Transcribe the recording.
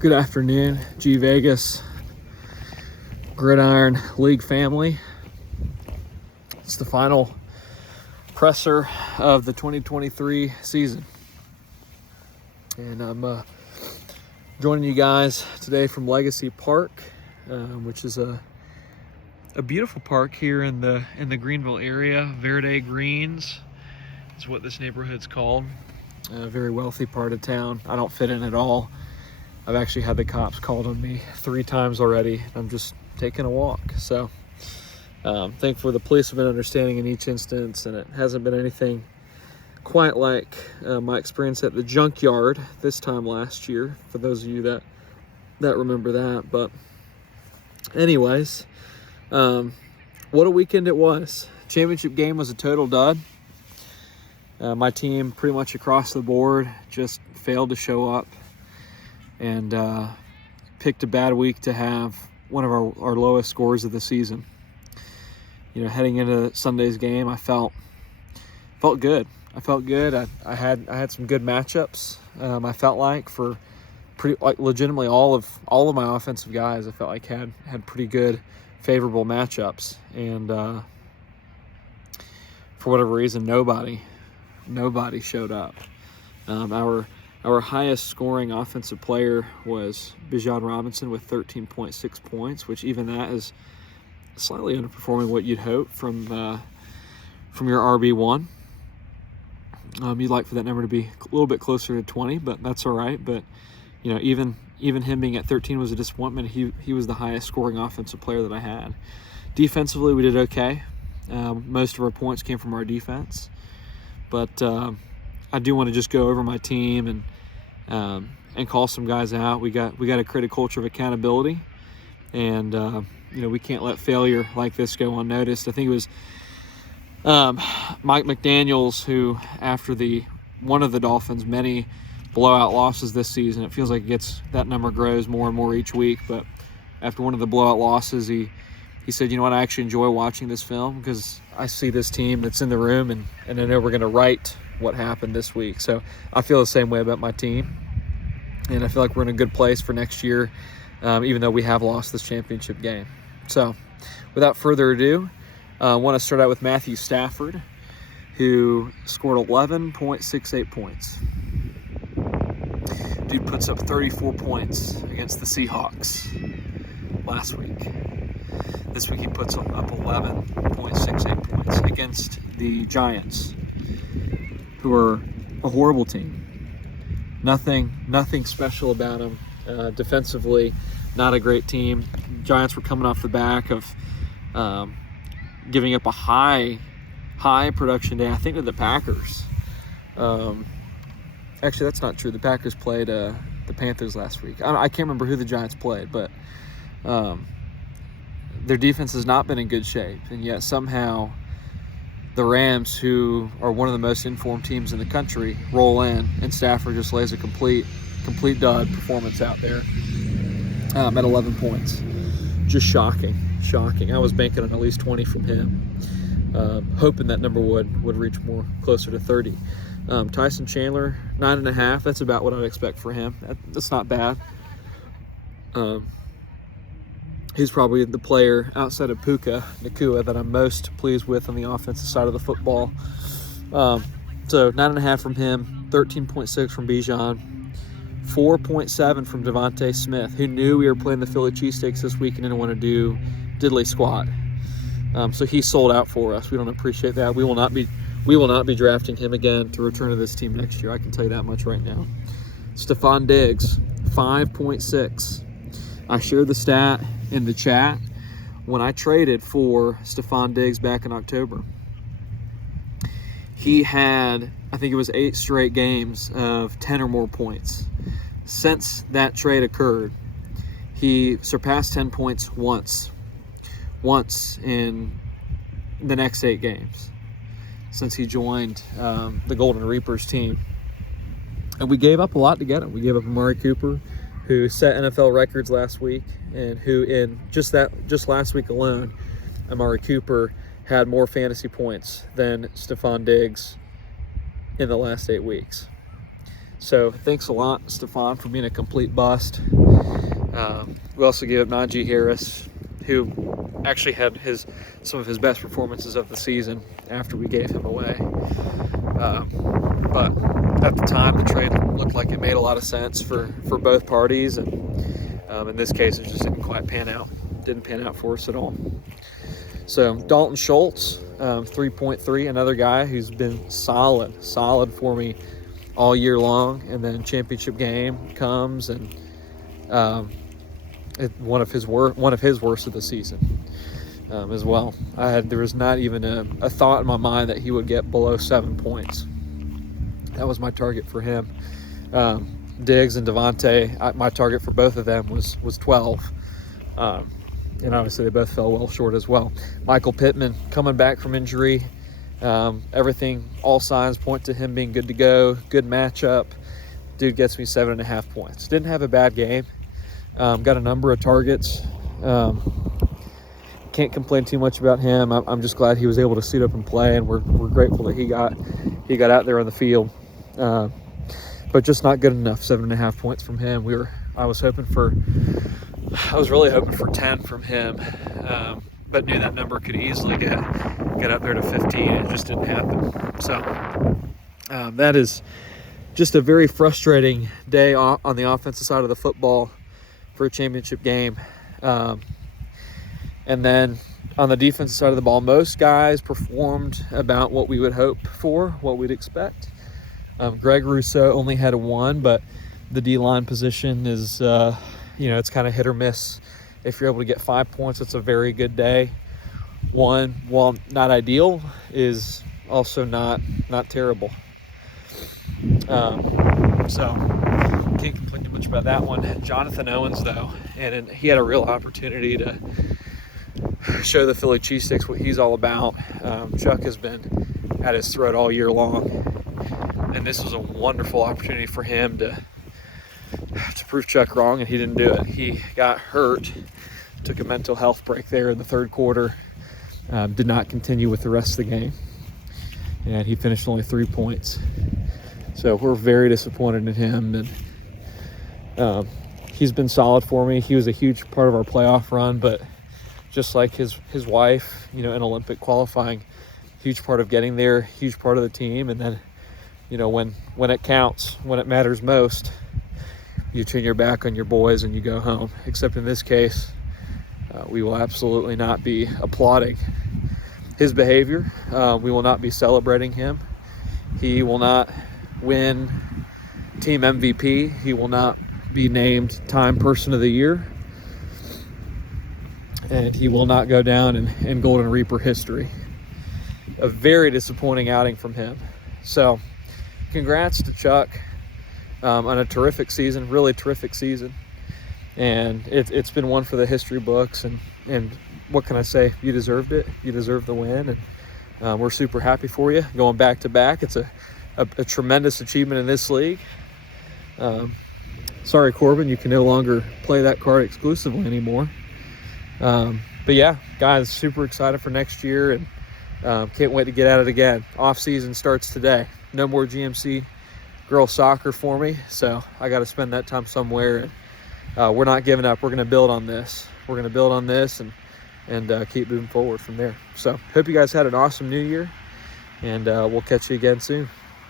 Good afternoon, G Vegas Gridiron League family. It's the final presser of the 2023 season. And I'm joining you guys today from Legacy Park, which is a beautiful park here in the Greenville area. Verde Greens is what this neighborhood's called. A very wealthy part of town. I don't fit in at all. I've actually had the cops called on me 3 times already. I'm just taking a walk. So thankfully the police have been understanding in each instance, and it hasn't been anything quite like my experience at the junkyard this time last year, for those of you that remember that. But anyways, what a weekend it was. Championship game was a total dud. My team pretty much across the board just failed to show up, and picked a bad week to have one of our lowest scores of the season. You know, heading into Sunday's game, I felt good. I felt good. I had some good matchups. I felt like for legitimately all of my offensive guys, I felt like had pretty good, favorable matchups. And for whatever reason, nobody showed up. Our highest scoring offensive player was Bijan Robinson with 13.6 points, which even that is slightly underperforming what you'd hope from your RB1. You'd like for that number to be a little bit closer to 20, but that's all right. But you know, even him being at 13 was a disappointment. He was the highest scoring offensive player that I had. Defensively, we did okay. Most of our points came from our defense, but I do want to just go over my team and call some guys out. We got to create a culture of accountability, and you know, we can't let failure like this go unnoticed. I think it was Mike McDaniels who, after one of the Dolphins' many blowout losses this season, it feels like that number grows more and more each week. But after one of the blowout losses, he said, you know what, I actually enjoy watching this film because I see this team that's in the room, and I know we're going to right what happened this week. So I feel the same way about my team, and I feel like we're in a good place for next year, even though we have lost this championship game. So without further ado, I want to start out with Matthew Stafford, who scored 11.68 points. Dude puts up 34 points against the Seahawks last week. This week he puts up 11.68 points against the Giants, who are a horrible team. Nothing special about them. Defensively, not a great team. Giants were coming off the back of giving up a high production day, I think, to the Packers. Actually, that's not true. The Packers played the Panthers last week. I can't remember who the Giants played, but their defense has not been in good shape, and yet somehow the Rams, who are one of the most informed teams in the country, roll in, and Stafford just lays a complete dud performance out there at 11 points. Just shocking. I was banking on at least 20 from him, hoping that number would reach more closer to 30. Tyson Chandler, 9.5. That's about what I'd expect for him. That's not bad. He's probably the player outside of Puka Nacua that I'm most pleased with on the offensive side of the football. So 9.5 from him, 13.6 from Bijan, 4.7 from Devontae Smith, who knew we were playing the Philly cheesesteaks this week and didn't want to do diddly squat. So he sold out for us. We don't appreciate that. We will not be drafting him again to return to this team next year. I can tell you that much right now. Stephon Diggs, 5.6. I shared the stat in the chat when I traded for Stephon Diggs back in October. He had, I think it was 8 straight games of 10 or more points. Since that trade occurred, he surpassed 10 points once in the next 8 games since he joined the Golden Reapers team. And we gave up a lot to get him. We gave up Amari Cooper, who set NFL records last week, and who in just last week alone, Amari Cooper had more fantasy points than Stephon Diggs in the last 8 weeks. So thanks a lot, Stephon, for being a complete bust. We also gave up Najee Harris, who actually had some of his best performances of the season after we gave him away. But at the time, the trade looked like it made a lot of sense for both parties, and in this case, it just didn't quite pan out. Didn't pan out for us at all. So Dalton Schultz, 3.3, another guy who's been solid for me all year long, and then championship game comes, and one of his worst of the season as well. There was not even a thought in my mind that he would get below 7 points. That was my target for him. Diggs and Devontae, my target for both of them was 12. And obviously they both fell well short as well. Michael Pittman coming back from injury. Everything, all signs point to him being good to go. Good matchup. Dude gets me 7.5 points. Didn't have a bad game. Got a number of targets. Can't complain too much about him. I'm just glad he was able to suit up and play, and we're grateful that he got out there on the field. But just not good enough. 7.5 points from him. I was really hoping for 10 from him, but knew that number could easily get up there to 15. It just didn't happen. So that is just a very frustrating day on the offensive side of the football for a championship game. And then on the defensive side of the ball, most guys performed about what we would hope for, what we'd expect. Greg Rousseau only had a 1, but the D-line position is, it's kind of hit or miss. If you're able to get 5 points, it's a very good day. 1, while not ideal, is also not terrible. So can't complain too much about that one. Jonathan Owens, though, and he had a real opportunity to show the Philly cheesesteaks what he's all about. Chuck has been at his throat all year long, and this was a wonderful opportunity for him to prove Chuck wrong, and he didn't do it. He got hurt, took a mental health break there in the third quarter, did not continue with the rest of the game, and he finished only 3 points. So we're very disappointed in him, and he's been solid for me. He was a huge part of our playoff run, but just like his wife, in Olympic qualifying, huge part of getting there, huge part of the team, and then, when it counts, when it matters most, you turn your back on your boys and you go home. Except in this case, we will absolutely not be applauding his behavior. We will not be celebrating him. He will not win team MVP. He will not be named Time Person of the Year. And he will not go down in Golden Reaper history. A very disappointing outing from him. So, congrats to Chuck on a terrific season, really terrific season. And it's been one for the history books. And what can I say? You deserved it. You deserved the win. And we're super happy for you. Going back to back, it's a tremendous achievement in this league. Sorry, Corbin, you can no longer play that card exclusively anymore. But yeah, guys, super excited for next year, and can't wait to get at it again. Off season starts today. No more GMC girls soccer for me, so I got to spend that time somewhere. And we're not giving up. We're going to build on this. We're going to build on this and keep moving forward from there. So hope you guys had an awesome New Year, and we'll catch you again soon.